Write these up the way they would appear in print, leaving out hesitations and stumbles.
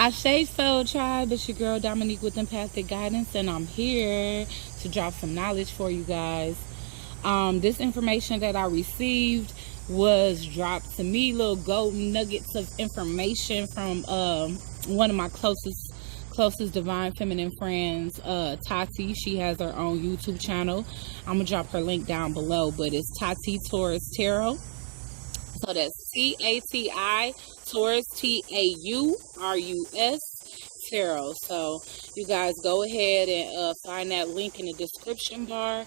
Ashe Soul Tribe, it's your girl Dominique with Empathic Guidance, and I'm here to drop some knowledge for you guys. This information that I received was dropped to me, little golden nuggets of information from one of my closest divine feminine friends, Tati. She has her own YouTube channel. I'm gonna drop her link down below, but it's Tati Taurus Tarot. So that's Tati Taurus Taurus Tarot. So you guys go ahead and find that link in the description bar,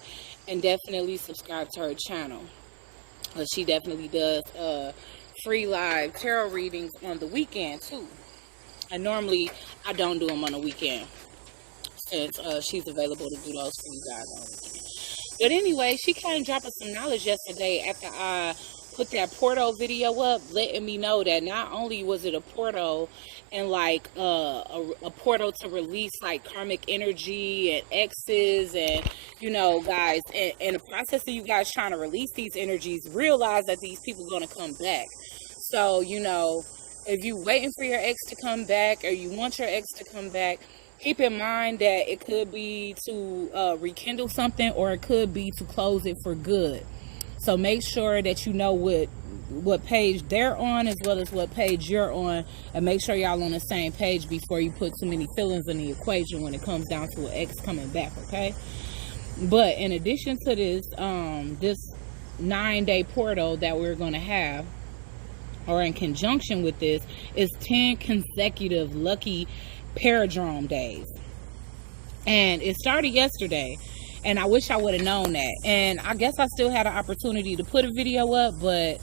and definitely subscribe to her channel. She definitely does free live tarot readings on the weekend too. And normally I don't do them on the weekend, since she's available to do those for you guys on the weekend. But anyway, she kind of dropped us some knowledge yesterday after I put that portal video up, letting me know that not only was it a portal and like a portal to release like karmic energy and exes, and you know, guys, in the process of you guys trying to release these energies, realize that these people are going to come back. So, you know, if you waiting for your ex to come back, or you want your ex to come back, keep in mind that it could be to rekindle something, or it could be to close it for good. So make sure that you know what page they're on, as well as what page you're on, and make sure y'all on the same page before you put too many feelings in the equation when it comes down to an ex coming back, okay? But in addition to this, this 9-day portal that we're going to have, or in conjunction with this, is 10 consecutive lucky paradrome days. And it started yesterday. And I wish I would have known that. And I guess I still had an opportunity to put a video up, but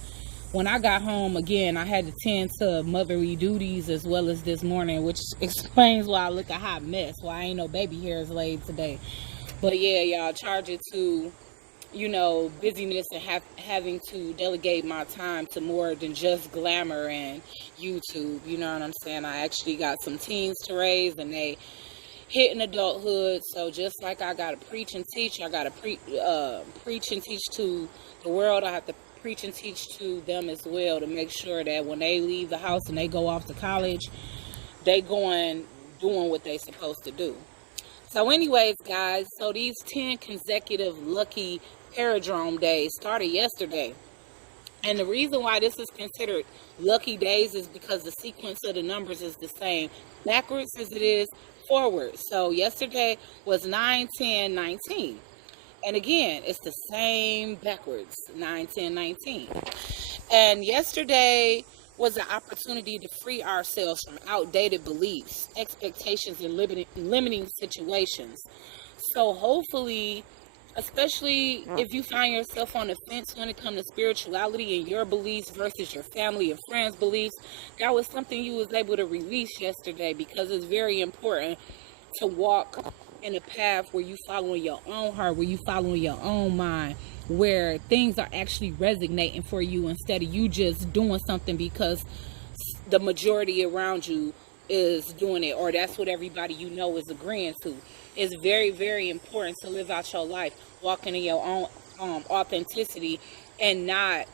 when I got home, again, I had to tend to motherly duties as well as this morning, which explains why I look a hot mess, why ain't no baby hairs laid today. But yeah, y'all, charge it to, you know, busyness and having to delegate my time to more than just glamour and YouTube. You know what I'm saying? I actually got some teens to raise, and they hitting adulthood. So just like I gotta preach and teach, I gotta preach and teach to the world. I have to preach and teach to them as well, to make sure that when they leave the house and they go off to college, they going doing what they supposed to do. So anyways, guys, so these 10 consecutive lucky paradrome days started yesterday. And the reason why this is considered lucky days is because the sequence of the numbers is the same backwards as it is forward. So yesterday was 9, 10, 19. And again, it's the same backwards, 9, 10, 19. And yesterday was an opportunity to free ourselves from outdated beliefs, expectations, and limiting situations. So hopefully, especially if you find yourself on the fence when it comes to spirituality and your beliefs versus your family and friends' beliefs, that was something you was able to release yesterday, because it's very important to walk in a path where you following your own heart, where you following your own mind, where things are actually resonating for you, instead of you just doing something because the majority around you is doing it, or that's what everybody you know is agreeing to. It's very, very important to live out your life walking in your own authenticity, and not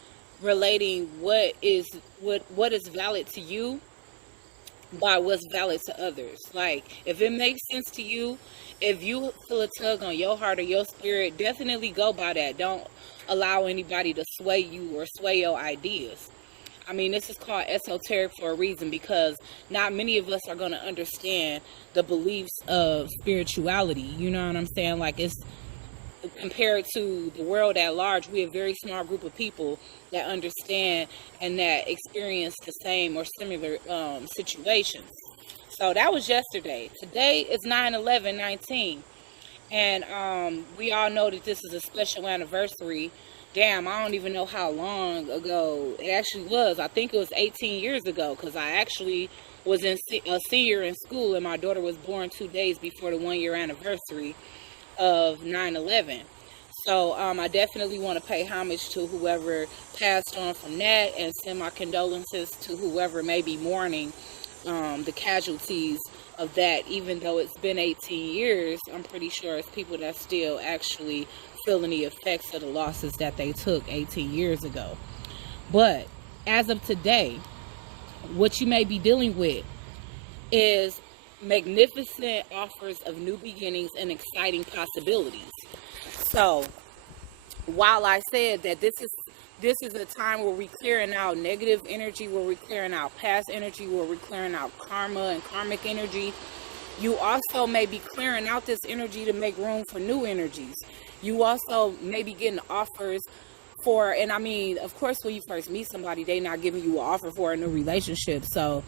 relating what is valid to you by what's valid to others. Like, if it makes sense to you, if you feel a tug on your heart or your spirit, definitely go by that. Don't allow anybody to sway you or sway your ideas. I mean, this is called esoteric for a reason, because not many of us are going to understand the beliefs of spirituality. You know what I'm saying? Like, it's compared to the world at large, we're a very small group of people that understand and that experience the same or similar situations. So that was yesterday. Today is 9/11/19, and we all know that this is a special anniversary. Damn, I don't even know how long ago it actually was. I think it was 18 years ago, because I actually was a senior in school, and my daughter was born 2 days before the 1-year anniversary of 9/11. So I definitely want to pay homage to whoever passed on from that, and send my condolences to whoever may be mourning the casualties of that. Even though it's been 18 years, I'm pretty sure it's people that still actually feeling the effects of the losses that they took 18 years ago. But as of today, what you may be dealing with is magnificent offers of new beginnings and exciting possibilities. So while I said that this is a time where we're clearing out negative energy, where we're clearing out past energy, where we're clearing out karma and karmic energy, you also may be clearing out this energy to make room for new energies. You also may be getting offers for, and I mean, of course, when you first meet somebody, they not giving you an offer for a new relationship. So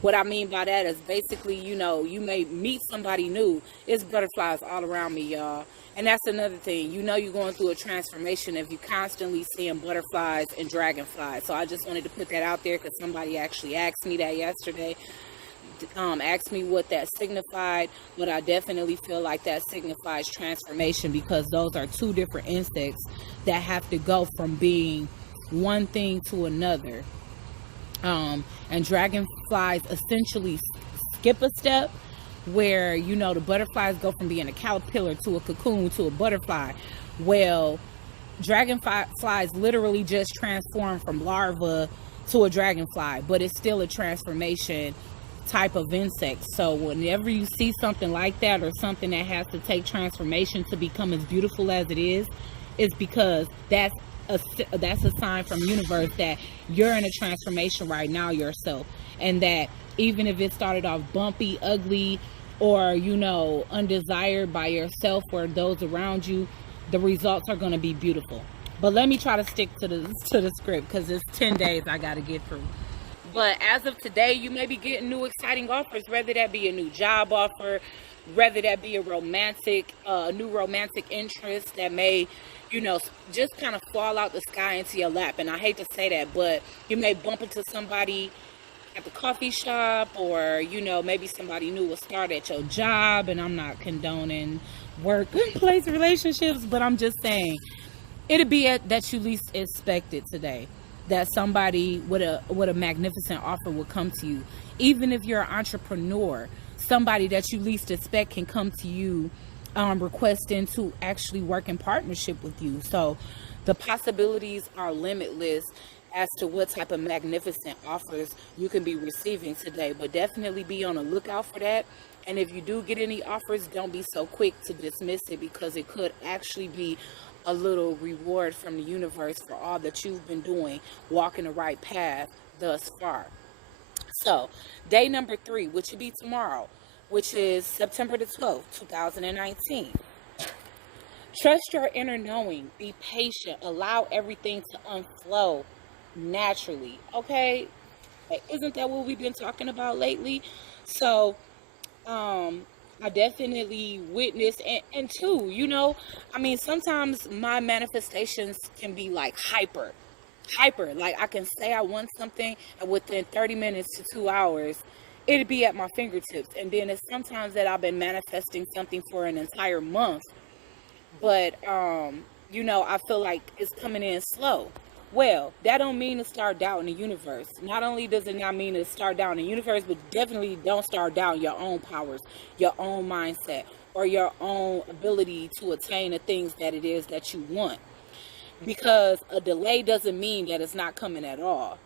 what I mean by that is basically, you may meet somebody new. It's butterflies all around me, y'all. And that's another thing. You're going through a transformation if you constantly seeing butterflies and dragonflies. So I just wanted to put that out there because somebody actually asked me that yesterday. Asked me what that signified, but I definitely feel like that signifies transformation, because those are two different insects that have to go from being one thing to another. And dragonflies essentially skip a step where, the butterflies go from being a caterpillar to a cocoon to a butterfly. Well, dragonflies literally just transform from larva to a dragonfly, but it's still a transformation type of insect. So whenever you see something like that, or something that has to take transformation to become as beautiful as it is because that's a sign from universe that you're in a transformation right now yourself, and that even if it started off bumpy, ugly, or undesired by yourself or those around you, the results are going to be beautiful. But let me try to stick to the script, because it's 10 days I got to get through. But as of today, you may be getting new exciting offers, whether that be a new job offer, whether that be a new romantic interest that may, just kind of fall out the sky into your lap. And I hate to say that, but you may bump into somebody at the coffee shop, or, maybe somebody new will start at your job. And I'm not condoning workplace relationships, but I'm just saying it'll be that you least expect it today, that somebody with a magnificent offer will come to you. Even if you're an entrepreneur, somebody that you least expect can come to you requesting to actually work in partnership with you. So the possibilities are limitless as to what type of magnificent offers you can be receiving today. But definitely be on the lookout for that. And if you do get any offers, don't be so quick to dismiss it, because it could actually be a little reward from the universe for all that you've been doing, walking the right path thus far. So day number 3, which would be tomorrow, which is September the 12th, 2019. Trust your inner knowing. Be patient. Allow everything to unflow naturally. Okay? Isn't that what we've been talking about lately? So, I definitely witnessed, and too, sometimes my manifestations can be like hyper. Like, I can say I want something, and within 30 minutes to 2 hours, it'll be at my fingertips. And then it's sometimes that I've been manifesting something for an entire month, but, I feel like it's coming in slow. Well, that don't mean to start doubting the universe. Not only does it not mean to start doubting the universe, but definitely don't start doubting your own powers, your own mindset, or your own ability to attain the things that it is that you want. Because a delay doesn't mean that it's not coming at all.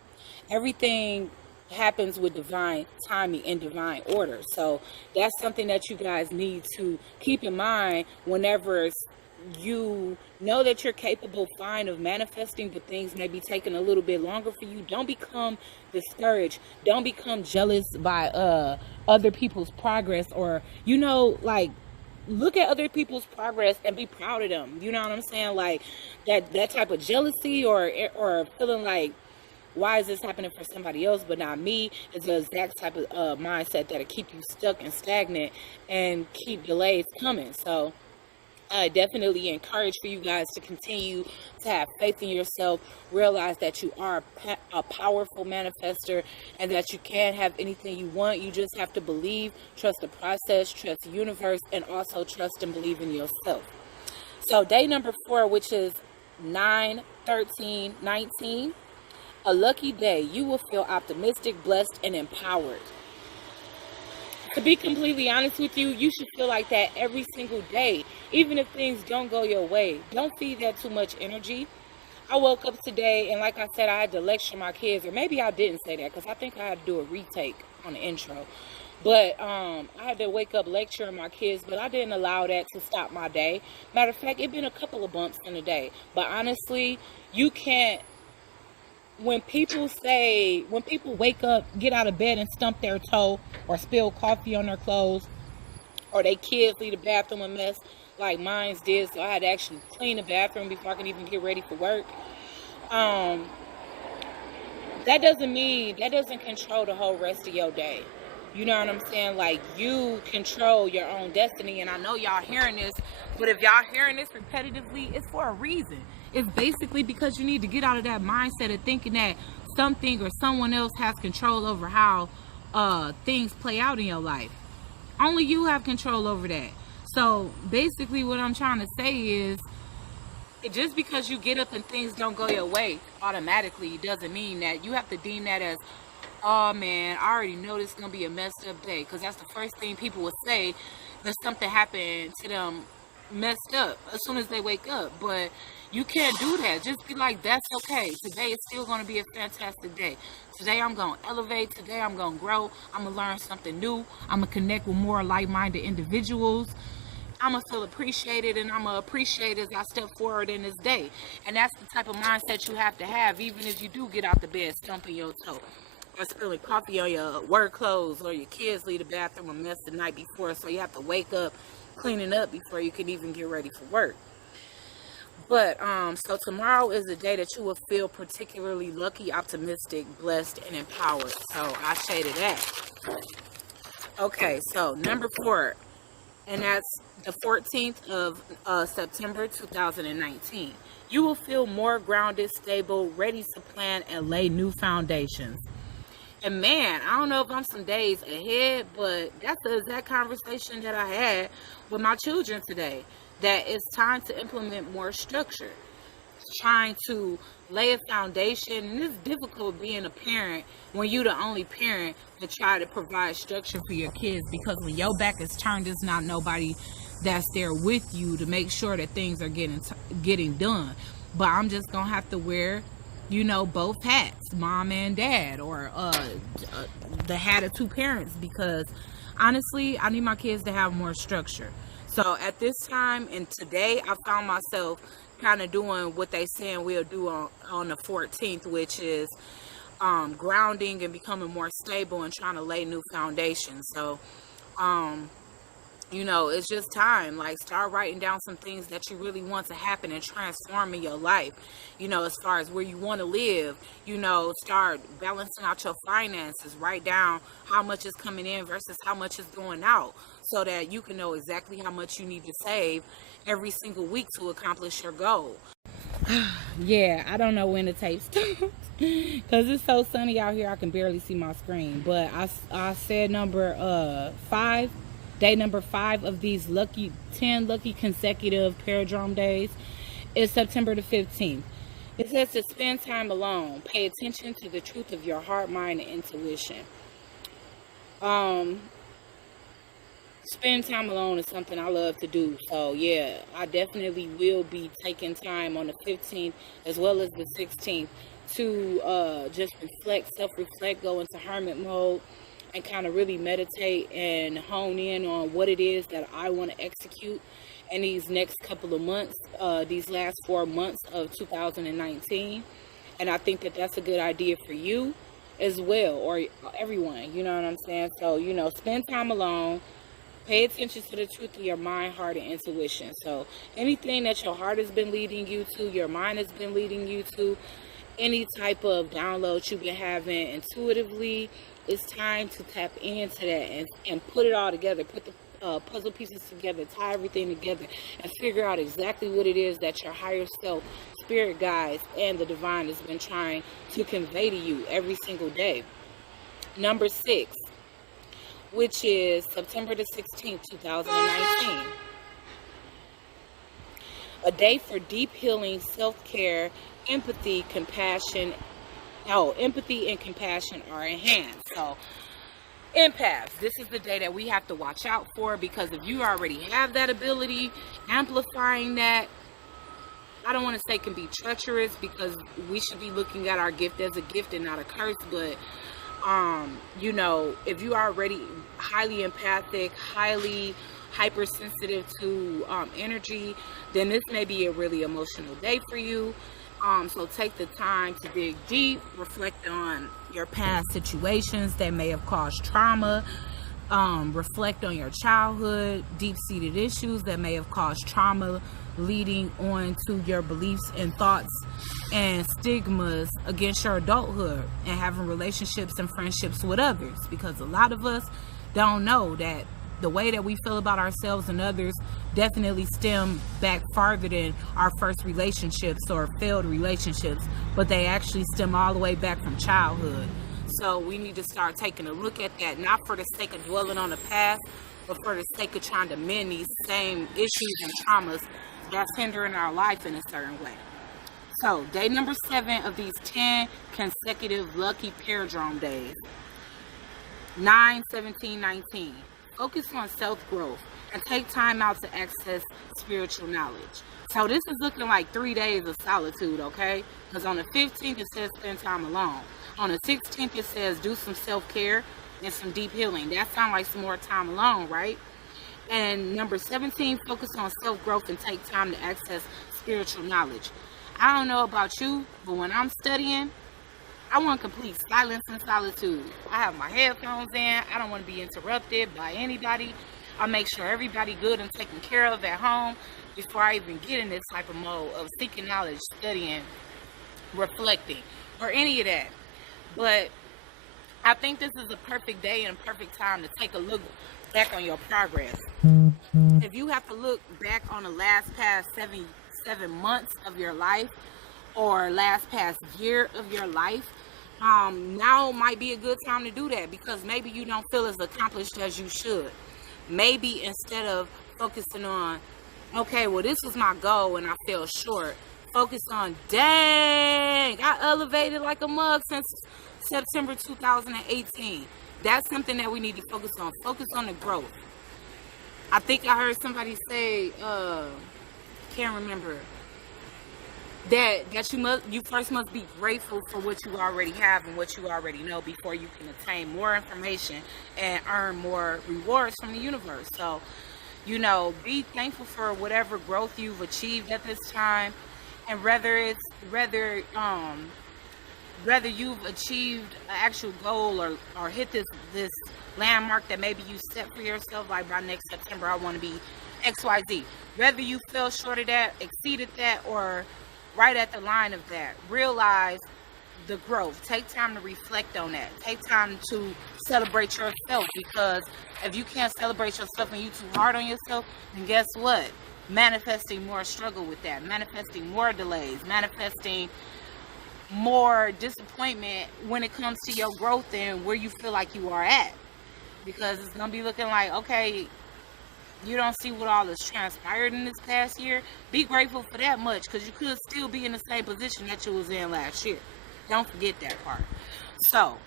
Everything happens with divine timing and divine order. So that's something that you guys need to keep in mind whenever you know that you're capable, fine, of manifesting, but things may be taking a little bit longer for you. Don't become discouraged. Don't become jealous by other people's progress, or look at other people's progress and be proud of them. You know what I'm saying? Like that type of jealousy or feeling like, why is this happening for somebody else but not me, is the exact type of mindset that'll keep you stuck and stagnant and keep delays coming. So I definitely encourage for you guys to continue to have faith in yourself, realize that you are a powerful manifester, and that you can have anything you want. You just have to believe, trust the process, trust the universe, and also trust and believe in yourself. So day number 4, which is 9/13/19, a lucky day. You will feel optimistic, blessed, and empowered. To be completely honest with you, you should feel like that every single day, even if things don't go your way. Don't feed that too much energy. I woke up today, and like I said, I had to lecture my kids, or maybe I didn't say that, because I think I had to do a retake. on the intro. But I had to wake up lecturing my kids, but I didn't allow that to stop my day. Matter of fact, it been a couple of bumps in the day. But honestly, you can't. When people wake up, get out of bed and stump their toe, or spill coffee on their clothes, or they kids leave the bathroom a mess, like mine did, so I had to actually clean the bathroom before I could even get ready for work. Um, that doesn't control the whole rest of your day. You know what I'm saying? Like, you control your own destiny. And I know y'all hearing this, but if y'all hearing this repetitively, it's for a reason. It's basically because you need to get out of that mindset of thinking that something or someone else has control over how things play out in your life. Only you have control over that. So basically what I'm trying to say is, just because you get up and things don't go your way automatically doesn't mean that you have to deem that as, oh man, I already know this is going to be a messed up day. Because that's the first thing people will say that something happened to them messed up as soon as they wake up. But you can't do that. Just be like, that's okay. Today is still going to be a fantastic day. Today I'm going to elevate. Today I'm going to grow. I'm going to learn something new. I'm going to connect with more like-minded individuals. I'm going to feel appreciated, and I'm going to appreciate as I step forward in this day. And that's the type of mindset you have to have, even if you do get out the bed stumping your toe, or spilling coffee on your work clothes, or your kids leave the bathroom a mess the night before, so you have to wake up cleaning up before you can even get ready for work. But so tomorrow is a day that you will feel particularly lucky, optimistic, blessed, and empowered. So I shaded that. Okay, so number 4, and that's the 14th of September 2019. You will feel more grounded, stable, ready to plan and lay new foundations. And man, I don't know if I'm some days ahead, but that's the exact conversation that I had with my children today. That it's time to implement more structure. Trying to lay a foundation. And it's difficult being a parent when you're the only parent to try to provide structure for your kids, because when your back is turned, there's not nobody that's there with you to make sure that things are getting done. But I'm just gonna have to wear, both hats, mom and dad, or the hat of two parents, because honestly, I need my kids to have more structure. So at this time and today, I found myself kind of doing what they saying we'll do on the 14th, which is grounding and becoming more stable and trying to lay new foundations. So, it's just time. Like, start writing down some things that you really want to happen and transform in your life. As far as where you want to live, start balancing out your finances. Write down how much is coming in versus how much is going out, so that you can know exactly how much you need to save every single week to accomplish your goal. Yeah, I don't know when the tape stops because it's so sunny out here I can barely see my screen. But I said number 5, day number 5 of these 10 lucky consecutive paradrome days is September the 15th. It says to spend time alone. Pay attention to the truth of your heart, mind, and intuition. Spend time alone is something I love to do. So yeah, I definitely will be taking time on the 15th as well as the 16th to just self-reflect, go into hermit mode, and kind of really meditate and hone in on what it is that I want to execute in these next couple of months, these last 4 months of 2019. And I think that that's a good idea for you as well, or everyone, you know what I'm saying? So, spend time alone. Pay attention to the truth of your mind, heart, and intuition. So anything that your heart has been leading you to, your mind has been leading you to, any type of download you've been having intuitively, it's time to tap into that and put it all together. Put the puzzle pieces together, tie everything together, and figure out exactly what it is that your higher self, spirit guides, and the divine has been trying to convey to you every single day. Number 6, which is September the 16th, 2019. A day for deep healing, self-care, empathy and compassion are enhanced. So, empaths, this is the day that we have to watch out for, because if you already have that ability, amplifying that, I don't want to say can be treacherous, because we should be looking at our gift as a gift and not a curse, but You know, if you are already highly empathic, highly hypersensitive to energy, then this may be a really emotional day for you. So take the time to dig deep, reflect on your past situations that may have caused trauma, reflect on your childhood, deep-seated issues that may have caused trauma, leading on to your beliefs and thoughts and stigmas against your adulthood and having relationships and friendships with others, because a lot of us don't know that the way that we feel about ourselves and others definitely stem back farther than our first relationships or failed relationships, but they actually stem all the way back from childhood. So we need to start taking a look at that, not for the sake of dwelling on the past, but for the sake of trying to mend these same issues and traumas that's hindering our life in a certain way. So day number 7 of these 10 consecutive lucky paradrome days. 9, 17, 19. Focus on self-growth and take time out to access spiritual knowledge. So this is looking like 3 days of solitude, okay? Because on the 15th it says spend time alone. On the 16th it says do some self-care and some deep healing. That sounds like some more time alone, right? And number 17, focus on self-growth and take time to access spiritual knowledge. I don't know about you, but when I'm studying, I want complete silence and solitude. I have my headphones in. I don't want to be interrupted by anybody. I make sure everybody good and taken care of at home before I even get in this type of mode of seeking knowledge, studying, reflecting, or any of that. But I think this is a perfect day and a perfect time to take a look back on your progress. If you have to look back on the past 7 months of your life or past year of your life, now might be a good time to do that, because maybe you don't feel as accomplished as you should. Maybe instead of focusing on, okay, well, this was my goal and I fell short, focus on, dang, I elevated like a mug since September 2018. That's something that we need to focus on. Focus on the growth. I think I heard somebody say, can't remember, that you first must be grateful for what you already have and what you already know before you can attain more information and earn more rewards from the universe. So, you know, be thankful for whatever growth you've achieved at this time, and whether you've achieved an actual goal or hit this landmark that maybe you set for yourself, like by next September I want to be XYZ. Whether you fell short of that, exceeded that, or right at the line of that, realize the growth. Take time to reflect on that. Take time to celebrate yourself, because if you can't celebrate yourself and you too hard on yourself, then guess what? Manifesting more struggle with that, manifesting more delays, manifesting more disappointment when it comes to your growth and where you feel like you are at, because it's gonna be looking like, okay, you don't see what all has transpired in this past year. Be grateful for that much, because you could still be in the same position that you was in last year. Don't forget that part. So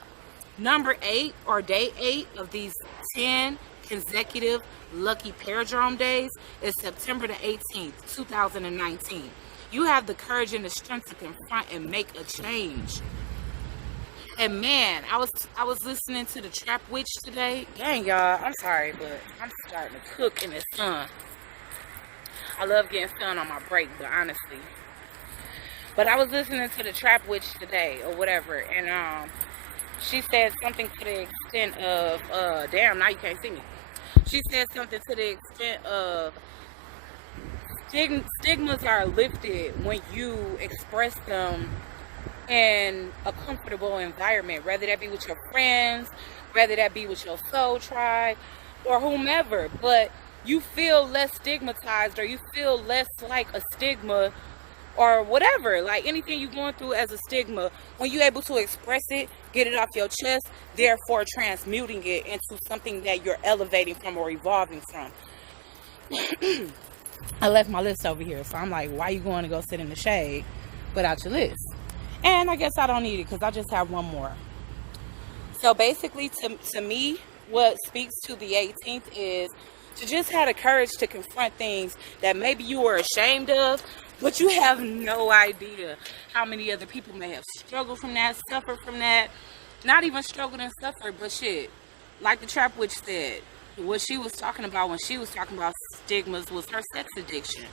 number 8, or day 8 of these 10 consecutive lucky paradrome days, is September the 18th, 2019. You have the courage and the strength to confront and make a change. And man, I was listening to the Trap Witch today. Dang, y'all, I'm sorry, but I'm starting to cook in the sun. I love getting sun on my break, but honestly. But I was listening to the Trap Witch today, or whatever, and she said something to the extent of, damn, now you can't see me. She said something to the extent of, stigmas are lifted when you express them in a comfortable environment, whether that be with your friends, whether that be with your soul tribe, or whomever. But you feel less stigmatized, or you feel less like a stigma, or whatever, like anything you're going through as a stigma, when you're able to express it, get it off your chest, therefore transmuting it into something that you're elevating from or evolving from. I left my list over here, so I'm like, why you going to go sit in the shade without your list? And I guess I don't need it, because I just have one more. So basically, to me, what speaks to the 18th is to just have the courage to confront things that maybe you were ashamed of, but you have no idea how many other people may have struggled from that, suffered from that, not even struggled and suffered, but shit, like the trap witch said, what she was talking about when she was talking about stigmas was her sex addiction.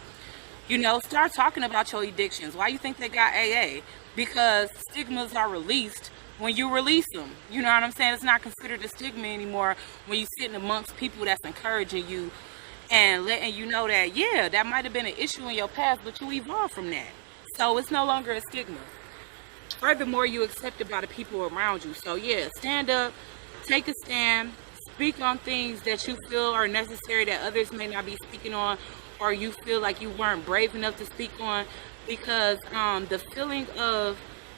You know, start talking about your addictions. Why you think they got AA? Because stigmas are released when you release them. You know what I'm saying? It's not considered a stigma anymore when you sitting amongst people that's encouraging you and letting you know that, yeah, that might have been an issue in your past, but you evolved from that. So it's no longer a stigma. Furthermore, you accepted by the people around you. So yeah, stand up, take a stand, speak on things that you feel are necessary that others may not be speaking on, or you feel like you weren't brave enough to speak on, because the feeling of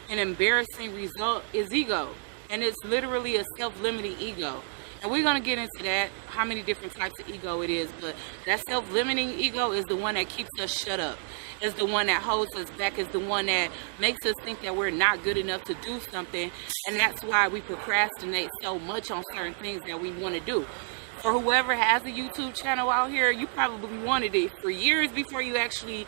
an embarrassing result is ego, and it's literally a self-limiting ego. And we're going to get into that, how many different types of ego it is, but that self-limiting ego is the one that keeps us shut up. It's the one that holds us back. It's the one that makes us think that we're not good enough to do something, and that's why we procrastinate so much on certain things that we want to do. For whoever has a YouTube channel out here, you probably wanted it for years before you actually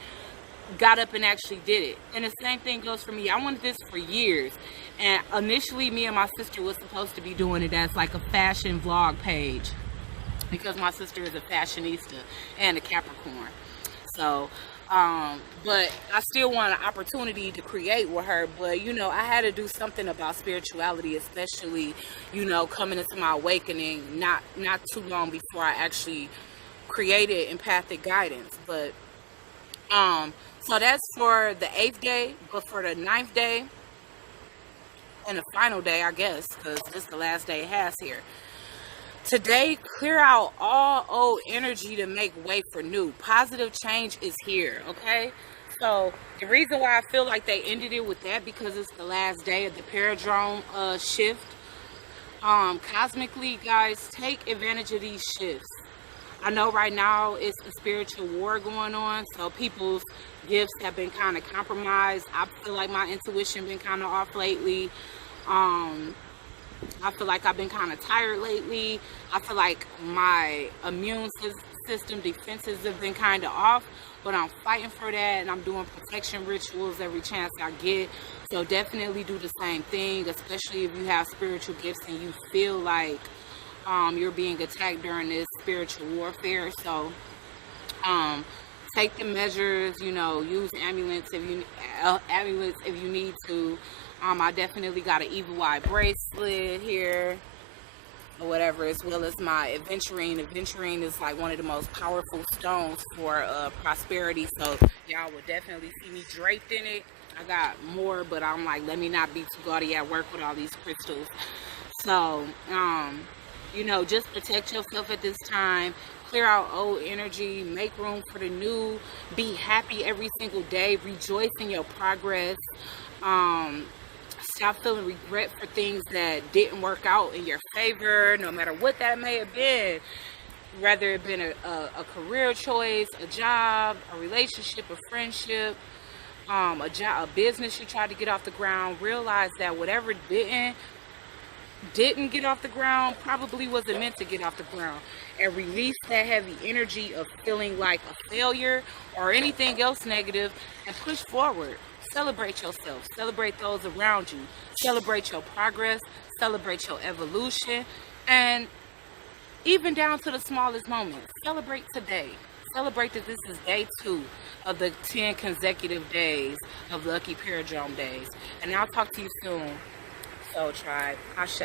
got up and actually did it. And the same thing goes for me. I wanted this for years. And initially, me and my sister was supposed to be doing it as like a fashion vlog page, because my sister is a fashionista and a Capricorn. So, but I still want an opportunity to create with her. But, you know, I had to do something about spirituality, especially, you know, coming into my awakening not too long before I actually created empathic guidance. But, so that's for the 8th day. But for the 9th day and the final day, I guess, because this is the last day it has here. Today, clear out all old energy to make way for new. Positive change is here, okay? So the reason why I feel like they ended it with that, because it's the last day of the paradrome shift. Cosmically, guys, take advantage of these shifts. I know right now it's a spiritual war going on, so people's gifts have been kind of compromised. I feel like my intuition been kind of off lately. I feel like I've been kind of tired lately. I feel like my immune system defenses have been kind of off, but I'm fighting for that, and I'm doing protection rituals every chance I get. So definitely do the same thing, especially if you have spiritual gifts and you feel like you're being attacked during this spiritual warfare. So take the measures, you know, use amulets if you need to. I definitely got an evil eye bracelet here or whatever, as well as my aventurine. Aventurine is like one of the most powerful stones for prosperity, so y'all will definitely see me draped in it. I got more, but I'm like, let me not be too gaudy at work with all these crystals. So you know, just protect yourself at this time. Clear out old energy, make room for the new, be happy every single day, rejoice in your progress. Stop feeling regret for things that didn't work out in your favor, no matter what that may have been. Whether it been a career choice, a job, a relationship, a friendship, a business you tried to get off the ground. Realize that whatever didn't get off the ground probably wasn't meant to get off the ground, and release that heavy energy of feeling like a failure or anything else negative, and push forward. Celebrate yourself, celebrate those around you, celebrate your progress, celebrate your evolution, and even down to the smallest moments. Celebrate today. Celebrate that this is day 2 of the 10 consecutive days of Lucky Paradrome days. And I'll talk to you soon. So tribe, Ashe.